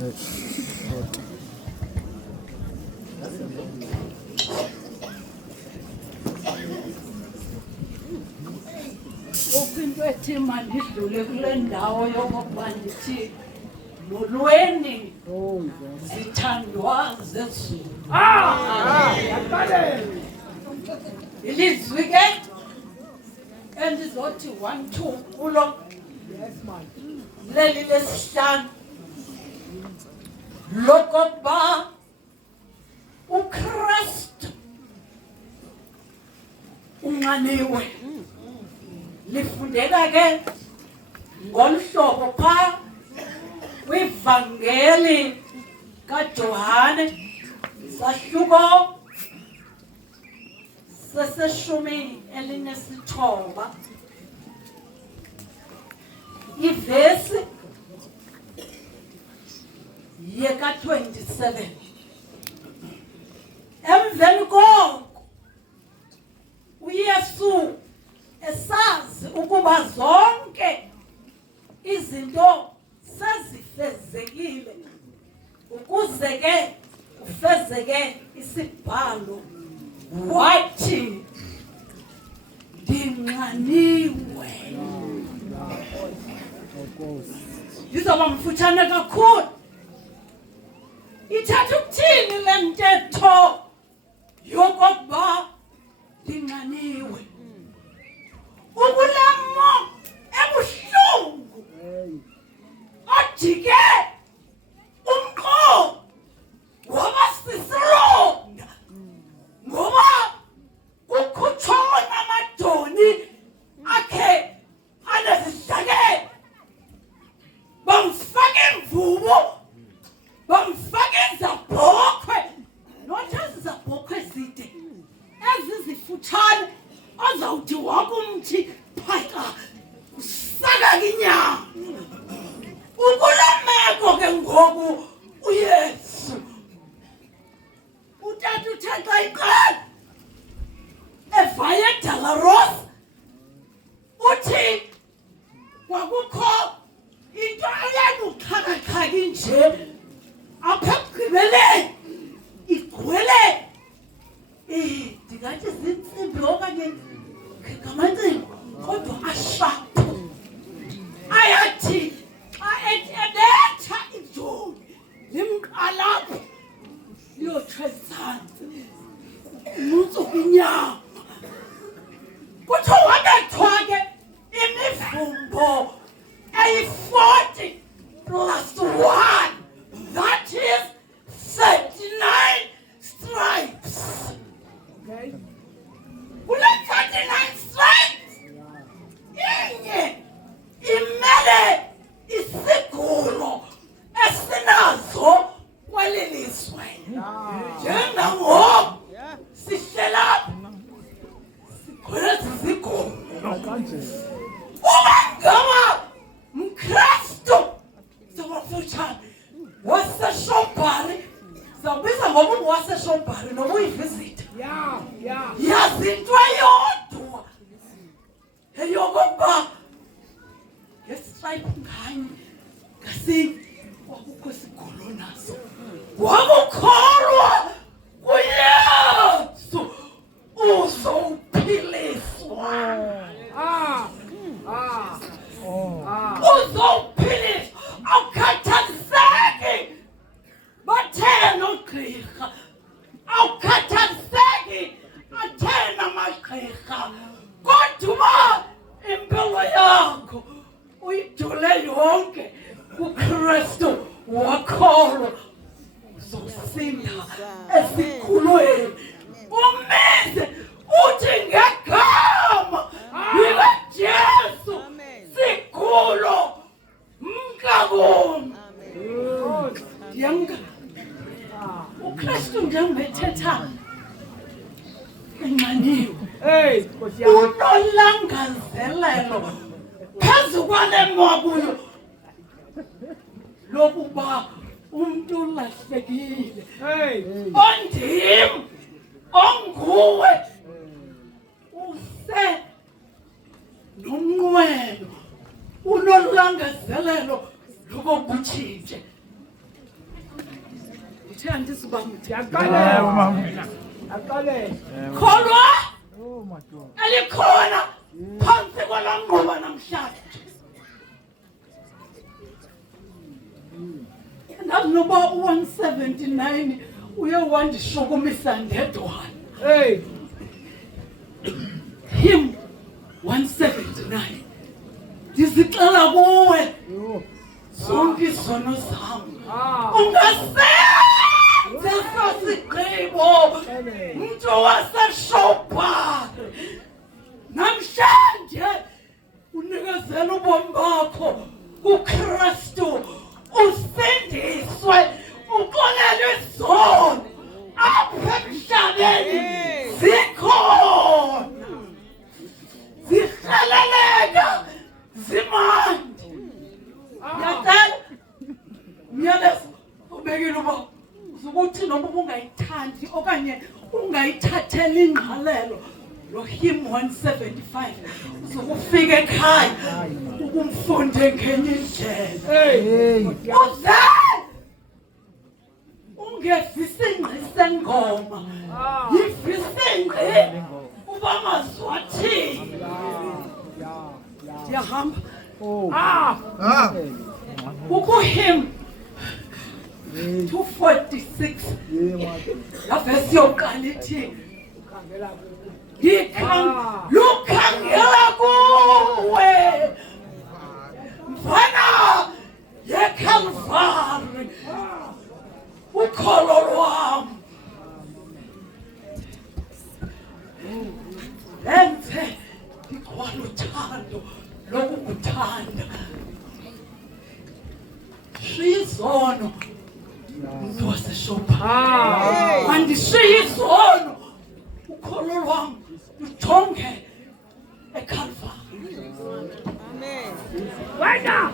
Into ethi mandidlule kule ndawo yokokuba ndithi molweni zithandwa zezulu. Ilizwi ke endizothi 1-2 kulo leli lesihlanu lokokuba uKristu unxaniwe. Lifundeka ke ngomhlobo pha kwivangeli kaJohane sahluko seseshumi elinesithoba ivesi yeka-27. Emveni koko uYesu esazi ukuba zonke izinto sezifezekile ukuze ke kufezeke isibhalo wathi ndinxaniwe. Ndizoba mfutshane kakhulu. Ithatha ukuthini le ntetho yokokuba ndinxaniwe? Ukulamo ebuhlungu ojike umqo waba sisilonda ngoba ukhutshona amadoni akhe anezihlakeni bamfaka imvubu bamfaka izabhokhwe not ezi zabhokhwe zide ezizifutshane azawuthi wakumthi phaka usaka inyama. Ukulameko ke ngoku uYesu utata uthe xa iqala evaya eDalaros uthi kwakukho into eyabuxhakaxhaka nje apha ekugqibeleni igcwele ndingathi zintsimbi okanye ngamantsimbi kodwa ashaphu ayathi xa ebetha ijoni limqalapho liyotsho ezantsi umntsuku inyama kuthiwa wabethwa ke imivumbo eyi-40 plus 1, that is 39 stripes. Okay. Kule 39 stripes inye imele isigulo esinazo kweli lizwe. Njengangoku sihlela sigcwele zizigulo. Uba ngaba mKristu zabafutshane waseshobhari zawubiza ngoba ungowaseshobhari noba uyivisita yazi into eyodwa eyokokuba ngesitrayipu nganye ngasinye kwakukho isigulo naso wakukholwa kuYesu uzowuphiliswa. Uzowuphiliswa awukhathaliseki bathena ugqirha awukhathaliseki athena amagqirha kodwa uba impilo yakho uyidule yonke kuKristu wakholwa uzosinda esikhulweni umenze uthi ngegama likaJesu sigulo mnkabomi. Ndiyamka uKristu njengobethetha enxaniwe unolangazelelo phezu kwale mwabulo lokuba umntu ulahlekile ondim onguwe use nomnqwelo unolangazelelo lokokutshintshe uthe andizibamthi kholwa elikhona phansi kwala ngqoba namhlanje ndazi noba u-179 uye wandishukumisa ndedwana him 179 ndizixela kuwe zonke izono zam ungasenze sasigqibo mntu waseshowbhari namhlanje unikezela ubomi bakho kuKristu usindiswe uxolelwe izono apha emhlabeni zikhona zihleleleka zimandi ngiyacela myalezo ubekile uba uzukuthi noma ungayithandi okanye ungayithatheli ingqalelo lo hymn 175 uzokufika ekhaya ukumfunde ngenye indlela uze ungevisa ingqi sengoma yivisa ingqi uba mazwathini ndiyahamba ukuhymn 246 lavesi yokuqala ithi lukhangela kuwe mfana yeKalvari ukholo lwam lenze igcwala uthando lokukuthanda shiya izono mntu waseshowbhari mandishiye izono ukholo lwam lujonge eKalvari wena